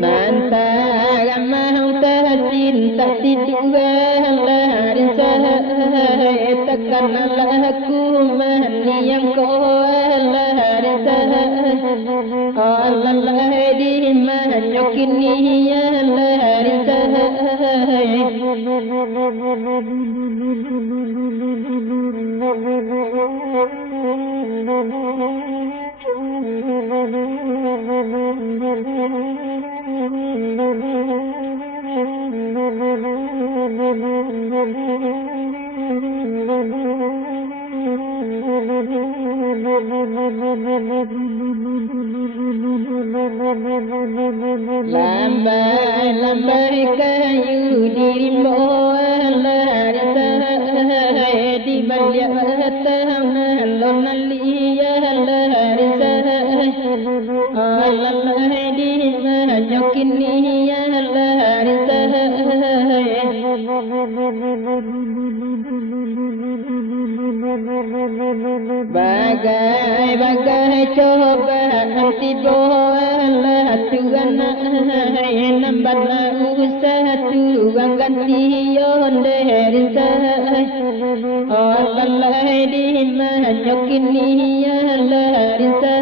Manta gamma ta tin ta ti tu laku maniam ko larisa Allah di manyokini ya larisa lambai kayu dirimu larisa di balik tangan lonaliya larisa Allah di manyokini ya larisa bagai cobaan tiba Allah Tuhan nambah usaha Tuhan ganti yonde Allah di manyokini ya larisa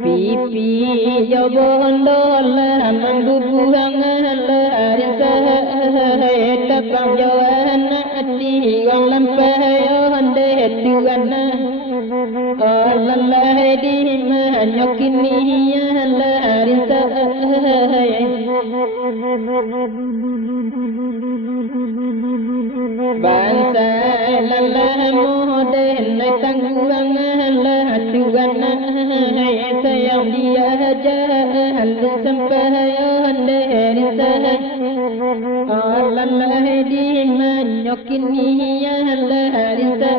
pipi jobondo lah membubuhang larisa tapang jawan ati wang lampai onde Tuhan Allah di manyokini ya larisa bangsa lalah moden tangguang lah Tuhan sayang dia jalan sampai onde Allah di manyokini ya larisa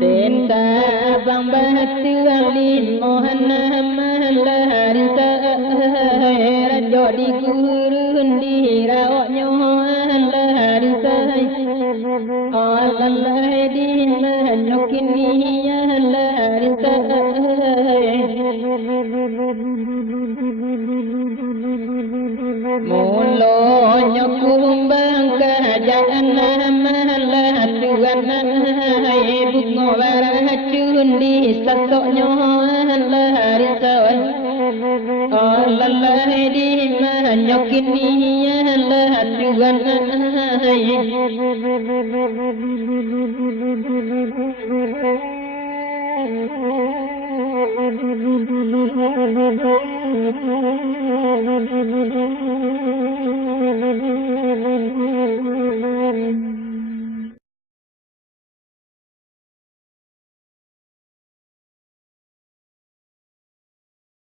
den sabang bahtu alin mohana malarisa rajo di gurun di rawaknya larisa Allah di manyokini ya larisa mulo nyokumbang kerajaan malah Tuhan bungo baracun di satoknya larisa Allah di manyokini ya Tuhan